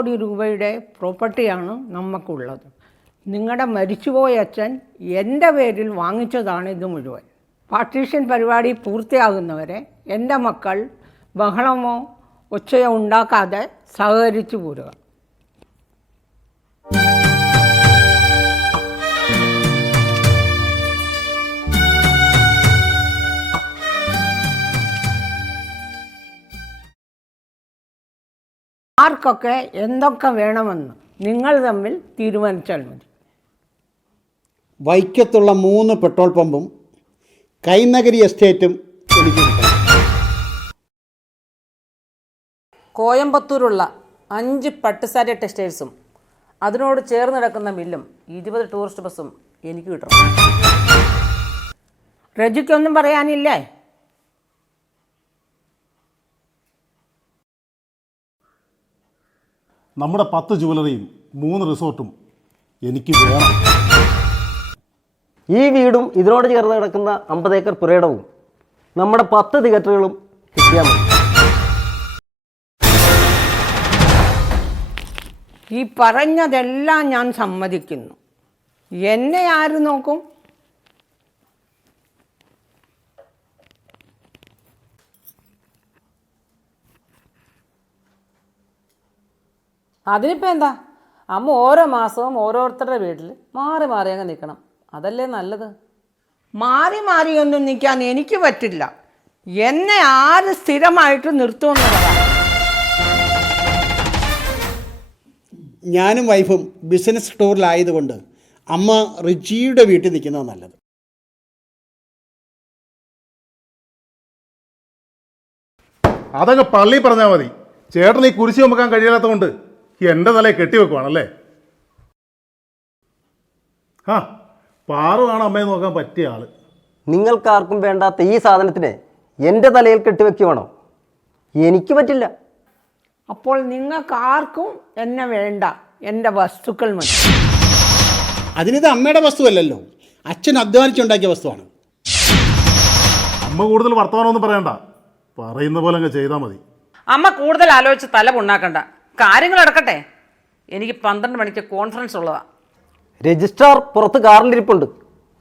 കോടി രൂപയുടെ പ്രോപ്പർട്ടിയാണ് നമുക്കുള്ളത്. നിങ്ങളുടെ മരിച്ചുപോയ അച്ഛൻ എൻ്റെ പേരിൽ വാങ്ങിച്ചതാണ് ഇത് മുഴുവൻ. പാർട്ടീഷൻ പരിപാടി പൂർത്തിയാകുന്നവരെ എൻ്റെ മക്കൾ ബഹളമോ ഒച്ചയോ ഉണ്ടാക്കാതെ സഹകരിച്ചു പോരുക. ആർക്കൊക്കെ എന്തൊക്കെ വേണമെന്ന് നിങ്ങൾ തമ്മിൽ തീരുമാനിച്ചാൽ മതി. വൈക്കത്തുള്ള 3 പെട്രോൾ പമ്പും കൈനഗരി എസ്റ്റേറ്റും എനിക്ക് കിട്ടണം. കോയമ്പത്തൂരുള്ള 5 പട്ടുസാരി ടെക്സ്റ്റൈൽസും അതിനോട് ചേർന്ന് കിടക്കുന്ന മില്ലും 20 ടൂറിസ്റ്റ് ബസ്സും എനിക്ക് കിട്ടണം. രജിക്കൊന്നും പറയാനില്ലേ? നമ്മുടെ 10 ജുവലറിയും 3 റിസോർട്ടും എനിക്ക് വേണം. ഈ വീടും ഇതിനോട് ചേർന്ന് കിടക്കുന്ന 50 ഏക്കർ പുരയിടവും നമ്മുടെ 10 തിയേറ്ററുകളും കിട്ടിയാൽ മതി. ഈ പറഞ്ഞതെല്ലാം ഞാൻ സമ്മതിക്കുന്നു. എന്നെ ആര് നോക്കും? അതിനിപ്പോൾ എന്താ, അമ്മ ഓരോ മാസവും ഓരോരുത്തരുടെ വീട്ടിൽ മാറി മാറി അങ്ങ് നിൽക്കണം. അതല്ലേ നല്ലത്. മാറി മാറിയൊന്നും നിൽക്കാൻ എനിക്ക് പറ്റില്ല. എന്നെ ആര് സ്ഥിരമായിട്ട് നിർത്തുമെന്നുള്ളതാണ്. ഞാനും വൈഫും ബിസിനസ് ടൂറിലായതുകൊണ്ട് അമ്മ റിജിയുടെ വീട്ടിൽ നിൽക്കുന്നത് നല്ലത്. അതൊക്കെ പള്ളി പറഞ്ഞാൽ മതി. ചേട്ടൻ ഈ കുരിശ് ചുമക്കാൻ കഴിയാത്തതുകൊണ്ട് എൻ്റെ തലയെ കെട്ടിവെക്കുവാണല്ലേ. ആ, പാറുവാണ് അമ്മയെ നോക്കാൻ പറ്റിയ ആള്. നിങ്ങൾക്കാർക്കും വേണ്ടാത്ത ഈ സാധനത്തിന് എൻ്റെ തലയിൽ കെട്ടിവെക്കുവാണോ? എനിക്ക് പറ്റില്ല. അപ്പോൾ നിങ്ങൾക്ക് ആർക്കും എന്നെ വേണ്ട, എൻ്റെ വസ്തുക്കൾ മതി. അതിനിത് അമ്മയുടെ വസ്തുവല്ലല്ലോ, അച്ഛൻ അധ്വാനിച്ചുണ്ടാക്കിയ വസ്തുവാണ്. അമ്മ കൂടുതൽ വർത്തമാനമൊന്നും പറയണ്ട, പറയുന്ന പോലെ അങ്ങ് ചെയ്താൽ മതി. അമ്മ കൂടുതൽ ആലോചിച്ച് തല പുണ്ണാക്കണ്ട, കാര്യങ്ങൾ നടക്കട്ടെ. എനിക്ക് 12 മണിക്ക് കോൺഫറൻസ് ഉള്ളതാണ്. രജിസ്ട്രാർ പുറത്ത് കാറിലിരിപ്പുണ്ട്.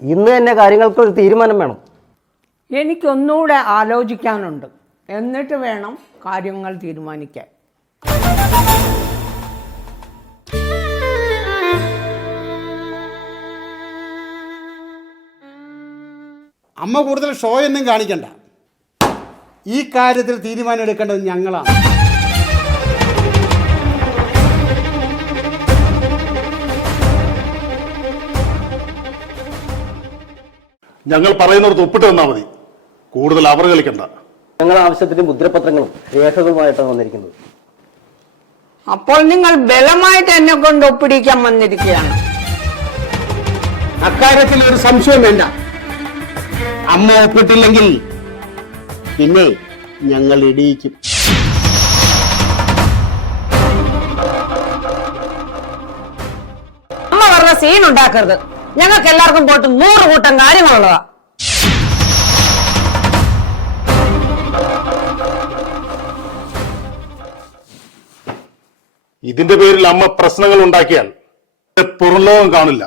ഇന്ന് തന്നെ കാര്യങ്ങൾക്കൊരു തീരുമാനം വേണം. എനിക്കൊന്നുകൂടെ ആലോചിക്കാനുണ്ട്. എന്നിട്ട് വേണം കാര്യങ്ങൾ തീരുമാനിക്കാൻ. അമ്മ കൂടുതൽ ഷോ ഒന്നും കാണിക്കണ്ട. ഈ കാര്യത്തിൽ തീരുമാനം എടുക്കേണ്ടത് ഞങ്ങളാണ്. ഞങ്ങൾ പറയുന്നിടത്ത് ഒപ്പിട്ട് തന്നാൽ മതി. കൂടുതൽ അവർ കളിക്കണ്ട. ഞങ്ങളുടെ ആവശ്യത്തിന് മുദ്രപത്രങ്ങളും രേഖകളുമായിട്ടാണ് വന്നിരിക്കുന്നത്. അപ്പോൾ നിങ്ങൾ ബലമായിട്ട് എന്നെ കൊണ്ട് ഒപ്പിടിക്കാൻ വന്നിരിക്കുകയാണ്. അക്കാര്യത്തിൽ ഒരു സംശയം വേണ്ട. അമ്മ ഒപ്പിട്ടില്ലെങ്കിൽ പിന്നെ ഞങ്ങൾ ഇടിയിക്കും. അമ്മ പറഞ്ഞ സീൻ ഉണ്ടാക്കരുത്. ഞങ്ങൾക്ക് എല്ലാവർക്കും പോയിട്ട് 100 കൂട്ടം കാര്യങ്ങളുള്ളതാ. ഇതിന്റെ പേരിൽ അമ്മ പ്രശ്നങ്ങൾ ഉണ്ടാക്കിയാൽ പുറംലോകം കാണില്ല.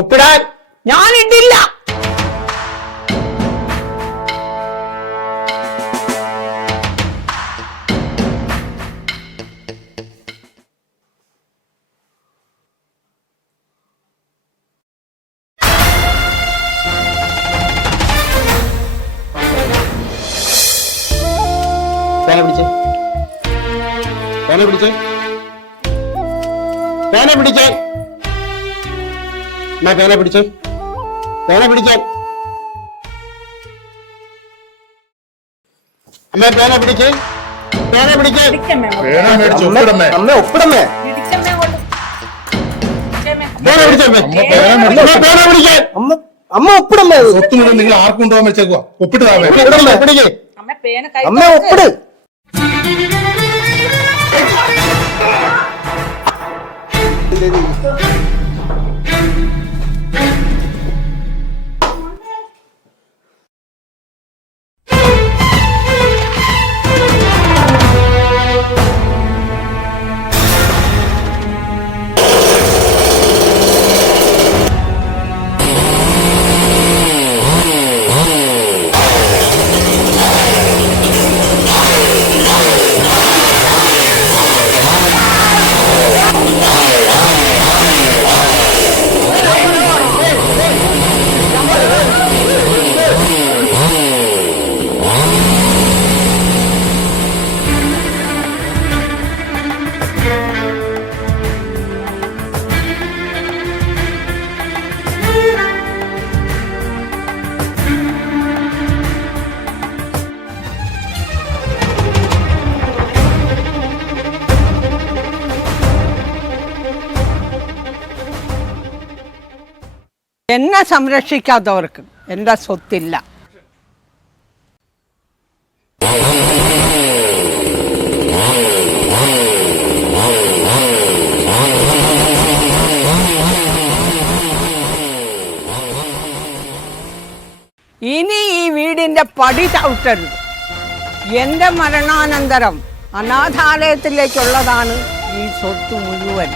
ഒപ്പിടാൻ ഞാനിട്ടില്ല. പേന പിടിച്ചേ, പേന പിടിച്ചേ, പേന പിടിച്ചേ, പേന പിടിച്ചേ, പേന പിടിക്കാൻ. അമ്മ പേന പിടിച്ചേ, പേന പിടിക്കാൻ. അമ്മ ഒപ്പിടമ്മേ. പേന പിടിച്ചേ, പേന പിടിക്കാൻ. അമ്മ ഒപ്പിടമ്മേ സ്വത്ത് മുഴുവൻ നിങ്ങൾ ആർക്കും കൊണ്ടുപോകാൻ വെച്ചേക്കുക ഒപ്പിട്ട് താമേ അമ്മ പേന കൈ അമ്മ ഒപ്പിട്. എന്നെ സംരക്ഷിക്കാത്തവർക്ക് എൻ്റെ സ്വത്തില്ല. ഇനി ഈ വീടിൻ്റെ പടി ചവിട്ടരുത്. എൻ്റെ മരണാനന്തരം അനാഥാലയത്തിലേക്കുള്ളതാണ് ഈ സ്വത്ത് മുഴുവൻ.